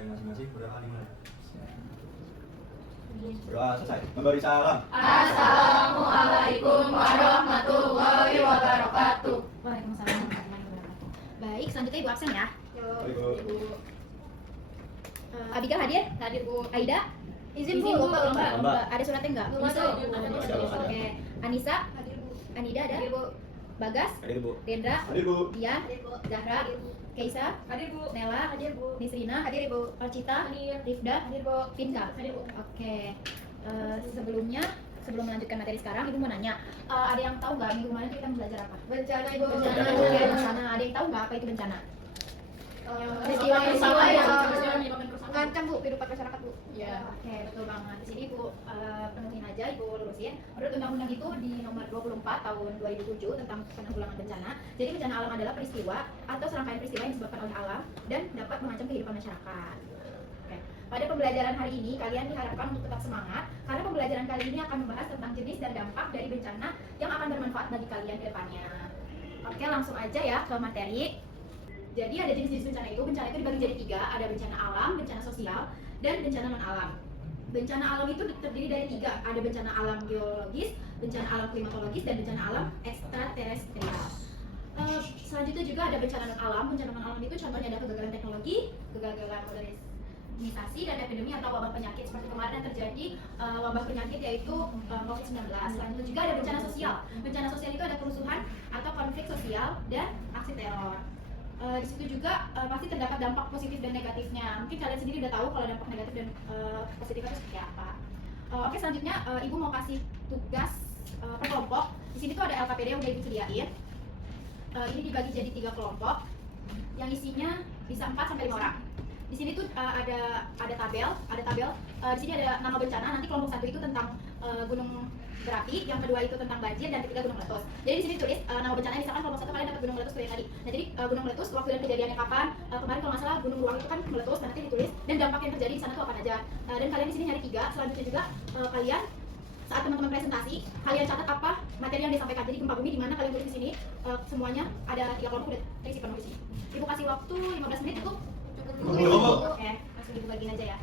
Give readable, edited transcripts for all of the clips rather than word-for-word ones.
dari masing-masing berdoa 5. Berdoa selesai. Memberi salam. Assalamualaikum warahmatullahi wabarakatuh. Waalaikumsalam warahmatullahi wabarakatuh. Baik, selanjutnya Ibu absen ya. Ibu. Abigail hadir? Hadir Bu. Aida? Izin Bu, lomba. Ada suratnya enggak? Belum ada. Oke. Anissa? Hadir Bu. Anida ada? Hadir Bu. Bagas? Hadir Bu. Rendra? Hadir Bu. Dian? Hadir Bu. Zahra? Hadir Bu. Keisa? Hadir Bu. Nela? Hadir Bu. Nisrina? Hadir Ibu. Alcita? Hadir. Rifda? Hadir Bu. Pinka? Hadir Bu. Oke. Sebelum melanjutkan materi sekarang, Ibu mau nanya, ada yang tahu nggak minggu kemarin kita belajar apa? Bencana Ibu. Bencana. Oke, bencana. Ada yang tahu nggak apa itu bencana? Peristiwa yang menyebabkan mengancam Bu kehidupan masyarakat Bu. Ya, oke, betul banget. Di sini Ibu penuhin aja, Ibu lurusin. Menurut undang-undang itu di nomor 24 tahun 2007 tentang penanggulangan bencana. Jadi bencana alam adalah peristiwa atau serangkaian peristiwa yang disebabkan oleh alam dan dapat mengancam kehidupan masyarakat. Oke. Pada pembelajaran hari ini kalian diharapkan untuk tetap semangat karena pembelajaran kali ini akan membahas tentang jenis dan dampak dari bencana yang akan bermanfaat bagi kalian ke depannya. Oke, langsung aja ya ke materi. Jadi ada jenis-jenis bencana itu dibagi jadi 3, ada bencana alam, bencana sosial, dan bencana non-alam. Bencana alam itu terdiri dari 3, ada bencana alam geologis, bencana alam klimatologis, dan bencana alam ekstraterestrial. Selanjutnya juga ada bencana non-alam. Bencana non-alam itu contohnya ada kegagalan teknologi, kegagalan modernisasi, dan epidemi atau wabah penyakit seperti kemarin yang terjadi wabah penyakit yaitu COVID-19. Selanjutnya juga ada bencana sosial. Bencana sosial itu ada kerusuhan atau konflik sosial dan aksi teror. Di situ juga pasti terdapat dampak positif dan negatifnya. Mungkin kalian sendiri udah tahu kalau dampak negatif dan positifnya itu seperti apa. Oke, selanjutnya Ibu mau kasih tugas per kelompok. Di sini tuh ada LKPD yang udah Ibu sediain. Ini dibagi jadi 3 kelompok yang isinya bisa 4 sampai 5 orang. Di sini tuh ada tabel. Di sini ada nama bencana. Nanti kelompok 1 itu tentang gunung berapi, yang kedua itu tentang banjir, dan ketiga gunung meletus. Jadi di sini tulis nama bencana, misalkan kelompok 1 kalian dapat gunung meletus kayak tadi. Nah, jadi gunung meletus waktu dan kejadiannya kapan? Kemarin kalau nggak salah gunung ruang itu kan meletus, nanti ditulis dan dampak yang terjadi di sana tuh apa aja. Dan kalian di sini nyari 3. Selanjutnya juga kalian saat teman-teman presentasi, kalian catat apa materi yang disampaikan. Jadi gempa bumi di mana kalian tulis di sini, semuanya ada 3 kelompok udah terisi penuh di sini. Ibu kasih waktu 15 menit cukup. Oke, langsung Ibu bagiin aja ya.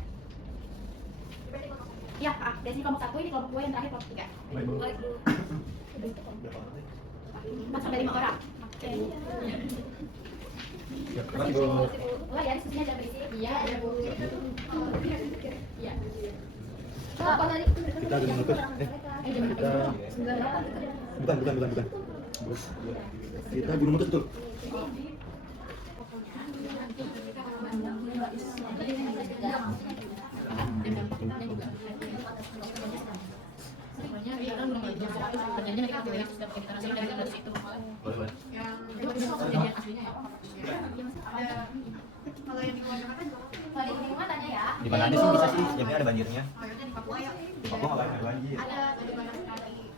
Ya, dari sini kelompok 1, ini kelompok 2, yang terakhir kelompok 3. Baik, Bu. 4 sampai 5 orang. Oke. Ya, terima kasih, Bu. Oh ya, diskusinya jangan berisi. Iya, ada Bu. Iya. Apa tadi? Kita ada menutup. Kita bukan. Kita gunung meletus tuh. Kalau yang di luar Jakarta juga. Kalau di lingkungan tanya ya. Di mana aja sih bisa sih? Sebenarnya ada banjirnya. Oh, yaudah di Papua ya. Di Papua nggak ada banjir. Ada di mana sekali.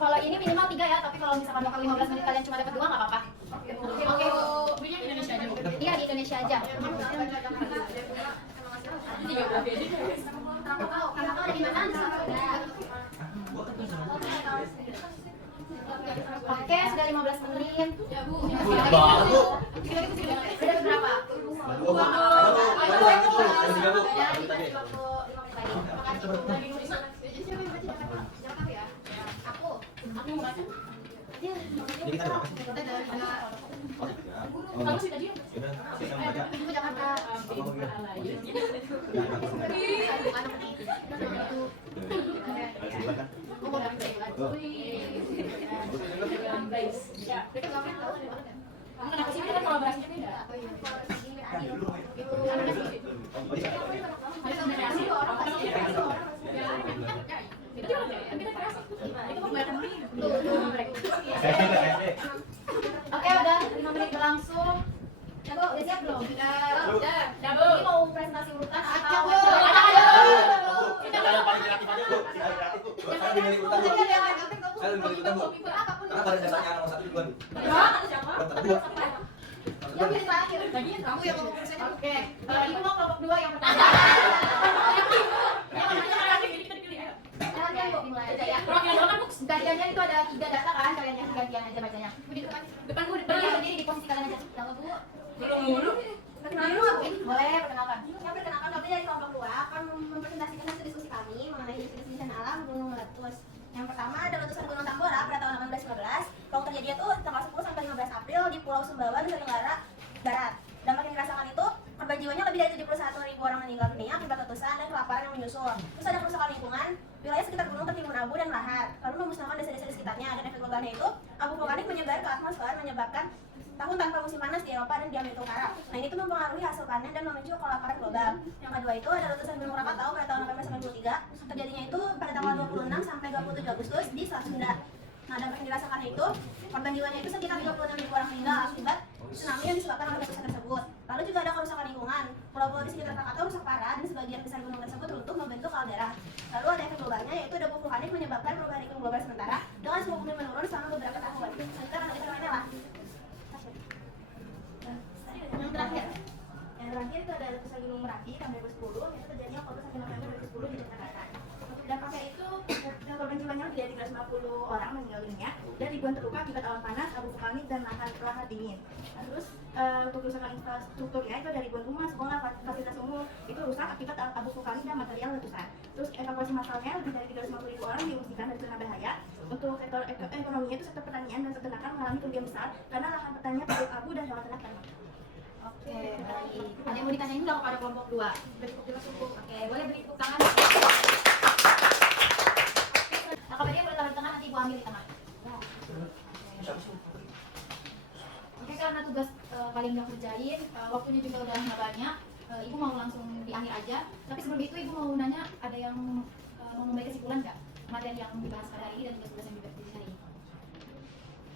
Kalau ini minimal 3 ya, tapi kalau misalkan bakal 15 menit kalian cuma dapat 2 nggak apa-apa. Oke, Bu. Di Indonesia aja. Iya, di Indonesia aja. Kakak ada di mana? Oke, sudah 15 menit. Ya, Bu. Sudah berapa? 2. Jadi kita ada berapa sih? Oh, 3. Oh, Kamu sudah dia? yaudah, kita baca. Ibu Jakarta. Kenapa sih kan kolaborasinya beda? Oke, udah 5 menit berlangsung. Ya, Bu, udah siap belum? Udah, Bu. Ini mau presentasi urutan atau Kita ada paling kreatif aja, Bu. Saya lebih milih urutan, Bu. Saya lebih milih urutan, Bu. Karena pada dasarnya nomor 1 duluan. Yang pilih terakhir. Kamu yang ngomong persen. Oke, Ibu mau kelompok 2 yang pertama. gantian Bu, dimulai aja ya. Gantiannya itu ada 3 data kan, kalian yang gantian aja bacanya. Bu di depan Bu, berdiri di posisi kalian aja. Jangan Bu. Belum mulu. Perkenalan dulu Bu. Boleh perkenalkan. Yang perkenalkan kami dari kelompok 2 akan mempresentasikan hasil diskusi kami mengenai jenis bencana alam gunung meletus. Yang pertama ada letusan Gunung Tambora pada tahun 1815. Waktu terjadinya itu tanggal 10 sampai 15 April di Pulau Sumbawa, Nusa Tenggara Barat. Dampak yang dirasakan itu korban jiwanya lebih dari 71.000 orang meninggal dunia akibat letusan dan kelaparan yang menyusul. Terus ada kerusakan lingkungan, wilayah sekitar gunung tertimbun abu dan lahar, lalu memusnahkan desa-desa di sekitarnya. Dan efek globalnya itu abu vulkanik menyebar ke atmosfer, menyebabkan tahun tanpa musim panas di Eropa dan di Amerika Utara. Nah ini tuh mempengaruhi hasil panen dan memicu kelaparan global. Yang kedua itu ada letusan Gunung Krakatau pada tahun 1893. Terjadinya itu pada tanggal 26 sampai 27 Agustus di Selat Sunda. Nah dampak yang dirasakan itu korban jiwanya itu sekitar 36.000 orang meninggal akibat tsunami yang disebabkan oleh letusan tersebut. Lalu juga ada kerusakan lingkungan. Pulau-pulau di sekitar Krakatau rusak parah dan sebagian besar gunung tersebut runtuh membentuk kaldera. Lalu ada efek globalnya yaitu debu vulkanik menyebabkan perubahan iklim global sementara dengan suhu bumi menurun selama beberapa tahun. Sekarang kita mainnya lah. Yang terakhir. Yang terakhir itu ada letusan Gunung Merapi tahun 2010, itu terjadinya Oktober sampai November 2010 di Jakarta. Untuk dampaknya itu korban jiwanya lebih dari 350 orang meninggal dunia dan ribuan terluka akibat awan panas, abu vulkanik dan lahar dingin. Nah, terus untuk kerusakan infrastrukturnya itu ada ribuan rumah, sekolah, fasilitas umum itu rusak akibat abu vulkanik dan material letusan. Terus evakuasi massalnya lebih dari 350.000 orang diungsikan dari zona bahaya. Untuk sektor ekonominya itu sektor pertanian dan peternakan mengalami kerugian besar karena lahan pertanian tertutup abu dan hewan ternak ternak. Oke, baik. Ada yang mau ditanyain nggak kepada kelompok 2? Berikut juga cukup. Oke, boleh beri tepuk tangan. Nah, kalau dia boleh taruh di tengah, nanti Ibu ambil di tengah. Oke, karena tugas kalian udah kerjain, waktunya juga udah nggak banyak. Ibu mau langsung di akhir aja. Tapi sebelum itu Ibu mau nanya, ada yang mau memberi kesimpulan nggak? Materi yang dibahas pada hari ini dan tugas-tugas yang dibahas hari ini.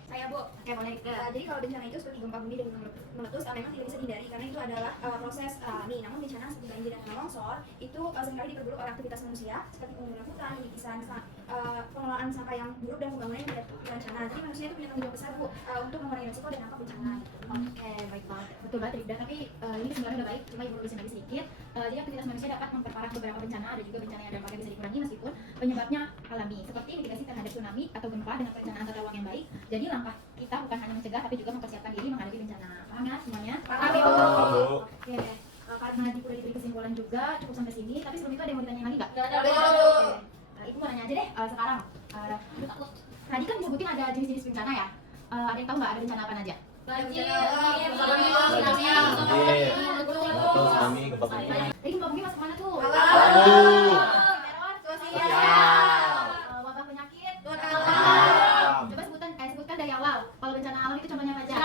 Saya Bu. Oke, boleh. Jadi kalau bencana itu seperti gempa bumi dan gunung meletus memang tidak bisa dihindari karena itu adalah proses alami. Namun bencana seperti banjir dan longsor itu seringkali diperburuk oleh aktivitas manusia seperti penggunaan hutan, lukisan, pengelolaan sampah yang buruk dan pembangunan yang tidak berencana. Jadi manusia itu punya tanggung jawab besar Bu untuk mengurangi risiko dan dampak bencana. Oke, baik banget. Betul banget, Ribda. Tapi ini sebenarnya udah baik, cuma Ibu lurusin lagi sedikit. Jadi aktivitas manusia dapat memperparah beberapa bencana, ada juga bencana yang dampaknya bisa dikurangi meskipun penyebabnya alami, seperti mitigasi terhadap tsunami atau gempa dengan perencanaan tata ruang yang baik. Jadi langkah kita bukan hanya mencegah, tapi juga mempersiapkan diri menghadapi bencana. Paham ya semuanya? Paham, Bu. Bu. Oke, karena udah diberi kesimpulan juga, cukup sampai sini. Tapi sebelum itu ada yang mau ditanyain lagi nggak? Nggak ada, Bu. Oke. Ibu mau nanya aja deh sekarang. Tadi kan nyebutin ada jenis-jenis bencana ya. Ada yang tahu nggak ada bencana apa aja? Banjir, tsunami, gempa bumi. Jadi gempa bumi masuk mana tuh? Aduh. Teror, sosial, wabah penyakit. Coba sebutkan dari awal. Kalau bencana alam itu contohnya apa aja?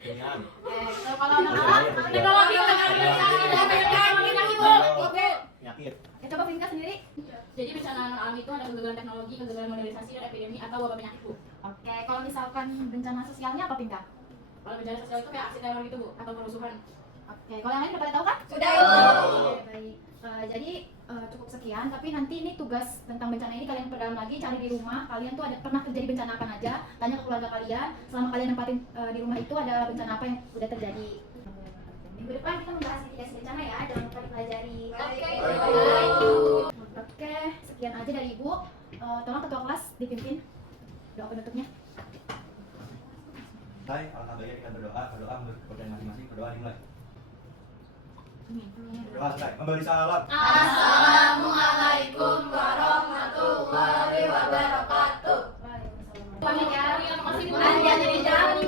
Ringan. Kalau non alam, Penyakit. ya coba Vinka sendiri. Jadi bencana non alam itu ada kegagalan teknologi, kegagalan modernisasi, dan epidemi atau wabah penyakit, Bu. Oke, kalau misalkan bencana sosialnya apa Vinka? Kalau bencana sosial itu kayak aksi teror gitu, Bu, atau kerusuhan. Oke, kalau yang lain udah pada tahu kan? Sudah, Oke, baik. Jadi cukup sekian, tapi nanti ini tugas tentang bencana ini kalian perdalam lagi, cari di rumah. Kalian tuh ada pernah terjadi bencana apa aja? Tanya ke keluarga kalian. Selama kalian nempatin di rumah itu ada bencana apa yang udah terjadi? Minggu depan kita membahas mitigasi bencana ya, jangan lupa dipelajari. Oke, sekian aja dari Ibu. Tolong ketua kelas dipimpin doa penutupnya. Hai, alangkah baiknya kita berdoa menurut kepercayaan masing-masing. Berdoa dimulai. Berdoa selesai. Memberi salam. Assalamualaikum warahmatullahi wabarakatuh. Waalaikumsalam. Pamit ya. Masih Hati-hati di jalan.